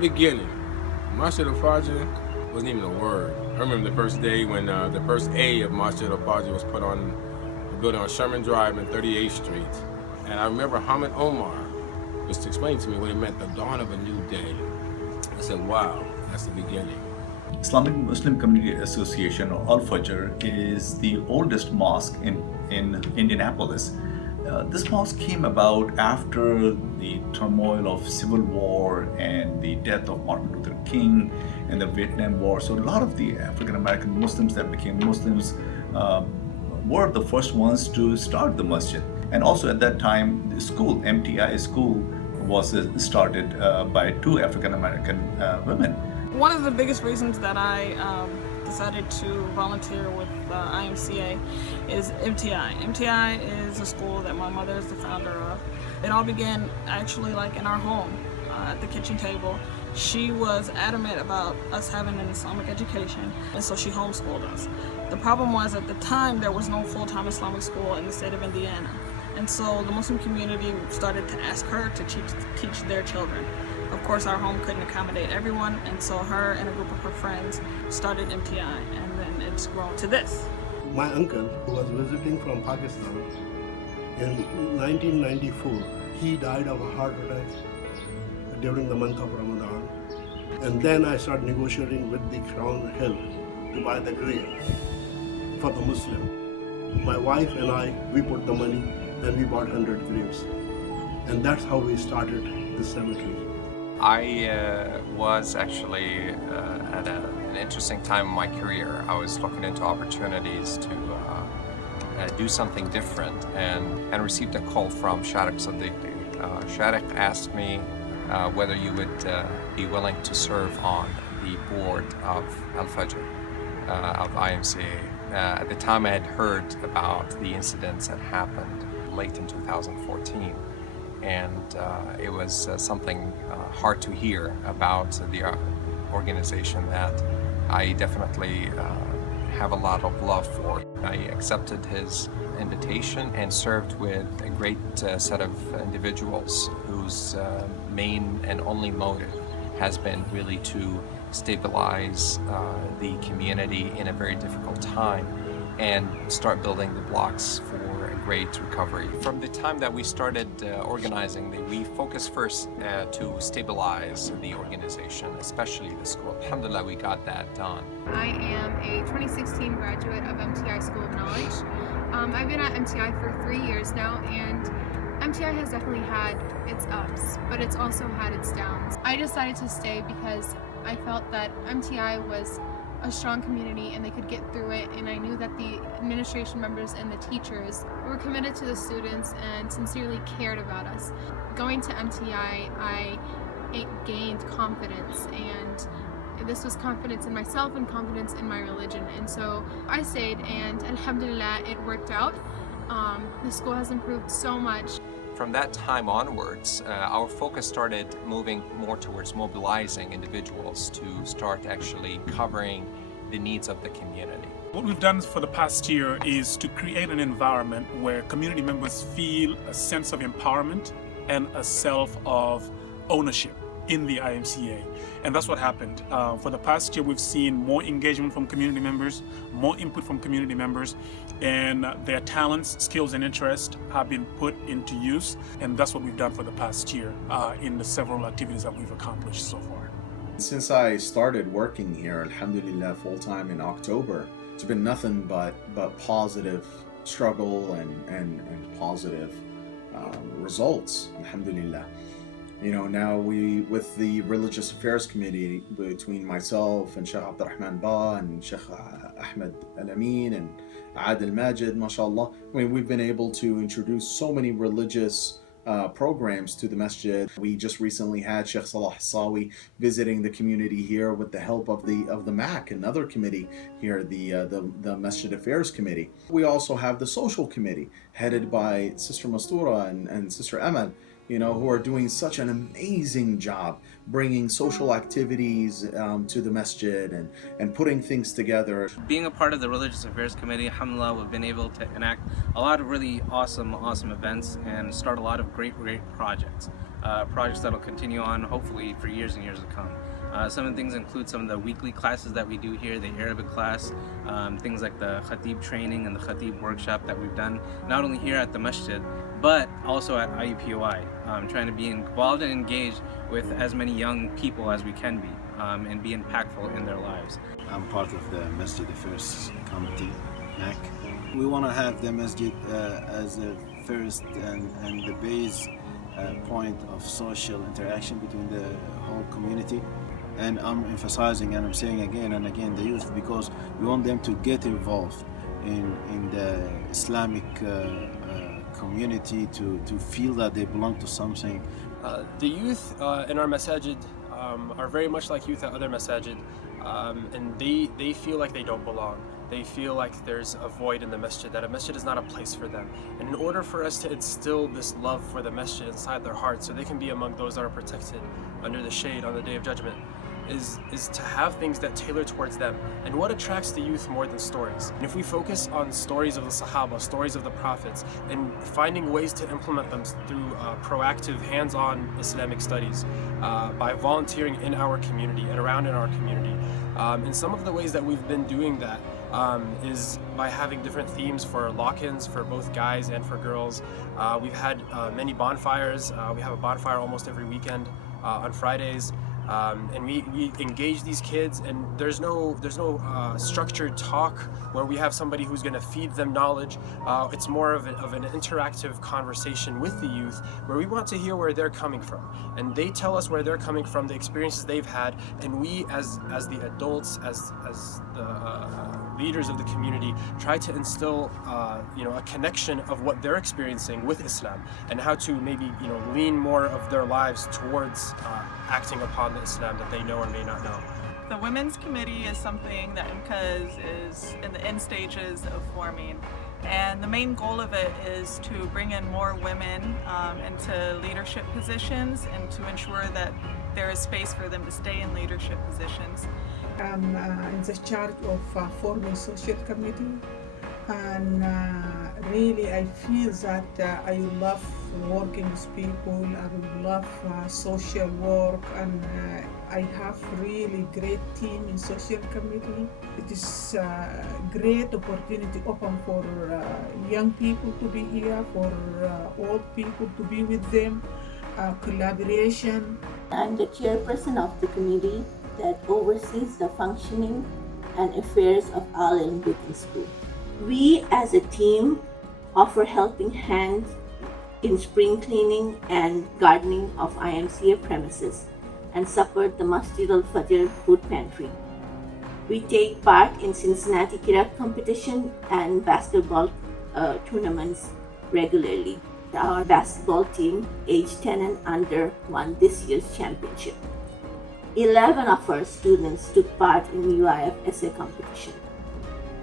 beginning. Masjid al-Fajr wasn't even a word. I remember the first day when the first A of Masjid al-Fajr was put on the building on Sherman Drive and 38th Street. And I remember Hamid Omar was to explain to me what it meant, the dawn of a new day. I said, wow, that's the beginning. Islamic Muslim Community Association, or Al-Fajr, is the oldest mosque in Indianapolis. This mosque came about after the turmoil of civil war and the death of Martin Luther King and the Vietnam War. So a lot of the African American Muslims that became Muslims were the first ones to start the masjid. And also at that time, the school, MTI school, was started by two African American women. One of the biggest reasons that I decided to volunteer with IMCA is MTI. MTI is a school that my mother is the founder of. It all began actually like in our home, at the kitchen table. She was adamant about us having an Islamic education, and so she homeschooled us. The problem was at the time there was no full-time Islamic school in the state of Indiana. And so the Muslim community started to ask her to teach their children. Of course, our home couldn't accommodate everyone, and so her and a group of her friends started MTI, and then it's grown to this. My uncle, who was visiting from Pakistan in 1994, he died of a heart attack during the month of Ramadan. And then I started negotiating with the Crown Hill to buy the grave for the Muslim. My wife and I, we put the money and we bought 100 graves. And that's how we started this cemetery. I was actually at an interesting time in my career. I was looking into opportunities to do something different and received a call from Shariq Siddiqui. Shariq asked me whether you would be willing to serve on the board of Al-Fajr, of IMCA. At the time I had heard about the incidents that happened late in 2014. And it was something hard to hear about the organization that I definitely have a lot of love for. I accepted his invitation and served with a great set of individuals whose main and only motive has been really to stabilize the community in a very difficult time and start building the blocks for a great recovery. From the time that we started organizing, we focused first to stabilize the organization, especially the school. Alhamdulillah, we got that done. I am a 2016 graduate of MTI School of Knowledge. I've been at MTI for 3 years now, and MTI has definitely had its ups, but it's also had its downs. I decided to stay because I felt that MTI was a strong community and they could get through it, and I knew that the administration members and the teachers were committed to the students and sincerely cared about us. Going to MTI, I gained confidence, and this was confidence in myself and confidence in my religion, and so I stayed, and alhamdulillah, it worked out. The school has improved so much. From that time onwards, our focus started moving more towards mobilizing individuals to start actually covering the needs of the community. What we've done for the past year is to create an environment where community members feel a sense of empowerment and a self of ownership in the IMCA. And that's what happened. For the past year, we've seen more engagement from community members, more input from community members, and their talents, skills, and interests have been put into use. And that's what we've done for the past year in the several activities that we've accomplished so far. Since I started working here, alhamdulillah, full-time in October, it's been nothing but positive struggle and positive results, alhamdulillah. You know, now with the Religious Affairs Committee, between myself and Sheikh Abdurrahman Ba and Sheikh Ahmed Al-Amin and Adil Majid, mashallah, I mean, we've been able to introduce so many religious programs to the masjid. We just recently had Sheikh Salah Sawi visiting the community here with the help of the MAC, another committee here, the Masjid Affairs Committee. We also have the Social Committee headed by Sister Mastura and Sister Amal, you know, who are doing such an amazing job bringing social activities to the masjid and putting things together. Being a part of the Religious Affairs Committee, alhamdulillah, we've been able to enact a lot of really awesome events and start a lot of great projects. projects that will continue on hopefully for years and years to come. Some of the things include some of the weekly classes that we do here, the Arabic class, things like the Khatib training and the Khatib workshop that we've done, not only here at the masjid, but also at IUPOI, trying to be involved and engaged with as many young people as we can be, and be impactful in their lives. I'm part of the Masjid Affairs Committee, MAC. We want to have the masjid as a first and the base point of social interaction between the whole community. And I'm emphasizing and I'm saying again and again the youth, because we want them to get involved in the Islamic community, to feel that they belong to something. The youth in our masajid are very much like youth at other masajid, and they feel like they don't belong. They feel like there's a void in the masjid, that a masjid is not a place for them. And in order for us to instill this love for the masjid inside their hearts, so they can be among those that are protected under the shade on the Day of Judgment, is to have things that tailor towards them. And what attracts the youth more than stories? And if we focus on stories of the Sahaba, stories of the Prophets, and finding ways to implement them through proactive, hands-on Islamic studies, by volunteering in our community and around in our community. And some of the ways that we've been doing that is by having different themes for lock-ins for both guys and for girls. We've had many bonfires. We have a bonfire almost every weekend on Fridays. And we engage these kids, and there's no structured talk where we have somebody who's going to feed them knowledge. It's more of an interactive conversation with the youth, where we want to hear where they're coming from, and they tell us where they're coming from, the experiences they've had, and we as the adults, as the leaders of the community, try to instill a connection of what they're experiencing with Islam, and how to maybe lean more of their lives towards acting upon the Islam that they know or may not know. The Women's Committee is something that MCAS is in the end stages of forming, and the main goal of it is to bring in more women into leadership positions and to ensure that there is space for them to stay in leadership positions. I'm in the charge of forming social committee, and really I feel that I love working with people, I love social work, and I have really great team in social committee. It is a great opportunity open for young people to be here, for old people to be with them, collaboration. I'm the chairperson of the committee that oversees the functioning and affairs of Al Ilm Baking School. We as a team offer helping hands in spring cleaning and gardening of IMCA premises and support the Masjid Al Fajr food pantry. We take part in Cincinnati Kirat competition and basketball tournaments regularly. Our basketball team, age 10 and under, won this year's championship. 11 of our students took part in UIF essay competition.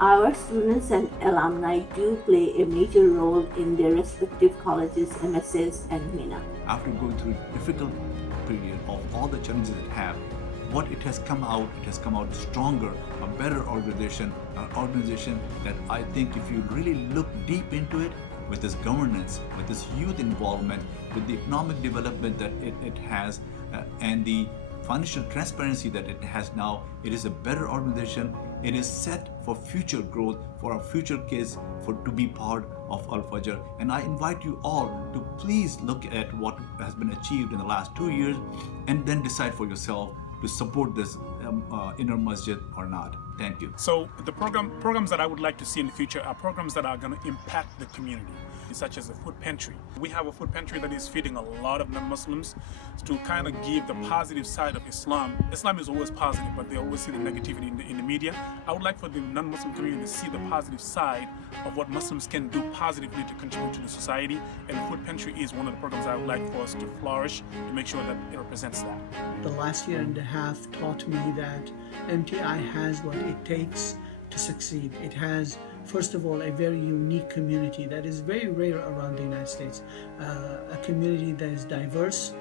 Our students and alumni do play a major role in their respective colleges, MSS and MENA. After going through a difficult period of all the challenges it had, what it has come out stronger, a better organization, an organization that I think if you really look deep into it, with this governance, with this youth involvement, with the economic development that it has, and the financial transparency that it has now, it is a better organization. It is set for future growth, for our future kids, to be part of Al Fajr. And I invite you all to please look at what has been achieved in the last 2 years, and then decide for yourself to support this inner masjid or not. Thank you. So the programs that I would like to see in the future are programs that are going to impact the community, such as a food pantry. We have a food pantry that is feeding a lot of non-Muslims to kind of give the positive side of Islam. Islam is always positive, but they always see the negativity in the media. I would like for the non-Muslim community to see the positive side of what Muslims can do positively to contribute to the society, and the food pantry is one of the programs I would like for us to flourish, to make sure that it represents that. The last year and a half taught me that MTI has what it takes to succeed. It has, first of all, a very unique community that is very rare around the United States. A community that is diverse,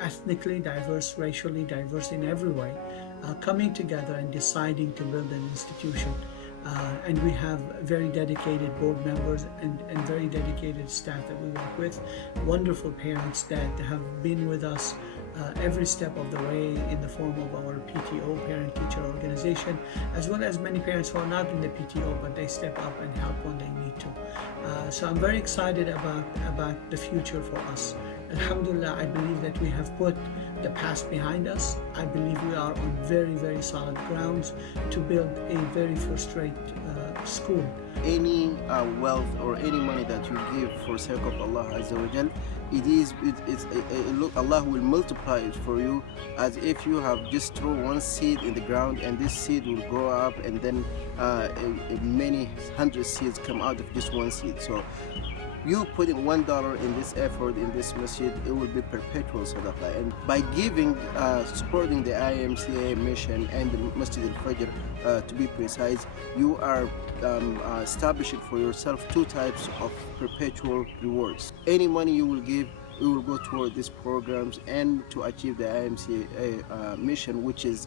ethnically diverse, racially diverse in every way, coming together and deciding to build an institution and we have very dedicated board members and very dedicated staff that we work with, wonderful parents that have been with us every step of the way in the form of our PTO, Parent Teacher Organization, as well as many parents who are not in the PTO, but they step up and help when they need to. So I'm very excited about the future for us. Alhamdulillah, I believe that we have put the past behind us. I believe we are on very, very solid grounds to build a very first-rate school. Any wealth or any money that you give for sake of Allah Azza wa Jal, Allah will multiply it for you, as if you have just thrown one seed in the ground, and this seed will grow up, and then many hundred seeds come out of just one seed. So you putting $1 in this effort in this masjid, it will be perpetual sadaqah. And by giving, supporting the IMCA mission and the Masjid al-Fajr, to be precise, you are establishing for yourself two types of perpetual rewards. Any money you will give, it will go toward these programs and to achieve the IMCA mission, which is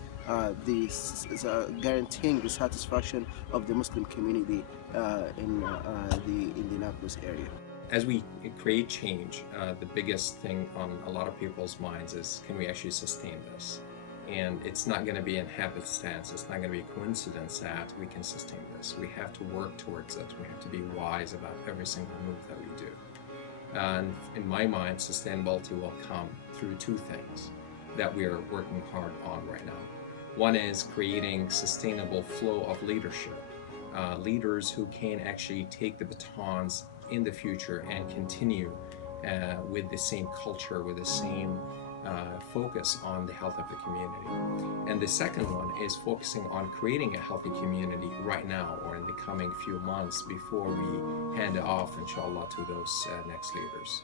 guaranteeing the satisfaction of the Muslim community in the Indianapolis area. As we create change, the biggest thing on a lot of people's minds is, can we actually sustain this? And it's not going to be in happenstance, it's not going to be a coincidence that we can sustain this. We have to work towards it. We have to be wise about every single move that we do. And in my mind, sustainability will come through two things that we are working hard on right now. One is creating sustainable flow of leadership. Leaders who can actually take the batons in the future and continue with the same culture, with the same focus on the health of the community. And the second one is focusing on creating a healthy community right now or in the coming few months before we hand it off, inshallah, to those next leaders.